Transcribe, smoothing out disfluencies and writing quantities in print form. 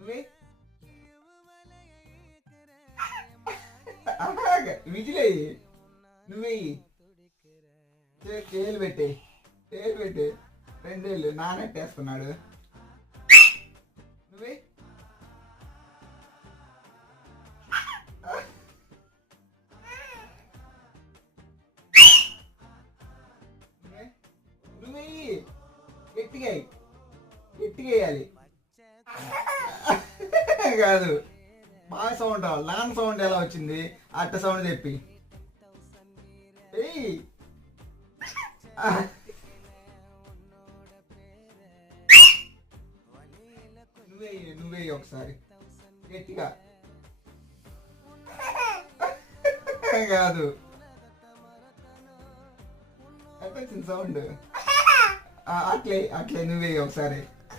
నువ్వే విజిలే నువ్వే చేలు పెట్టే రెండేళ్ళు నానెట్టేసుకున్నాడు. నువ్వే నువ్వే గట్టిగా వేయాలి కాదు. బాగా సౌండ్ రావాలి. లాంగ్ సౌండ్ ఎలా వచ్చింది అట్ట సౌండ్ చెప్పి నువ్వే ఒకసారి గట్టిగా కాదు. ఎట్ట వచ్చింది సౌండ్? అట్లే నువ్వే ఒకసారి.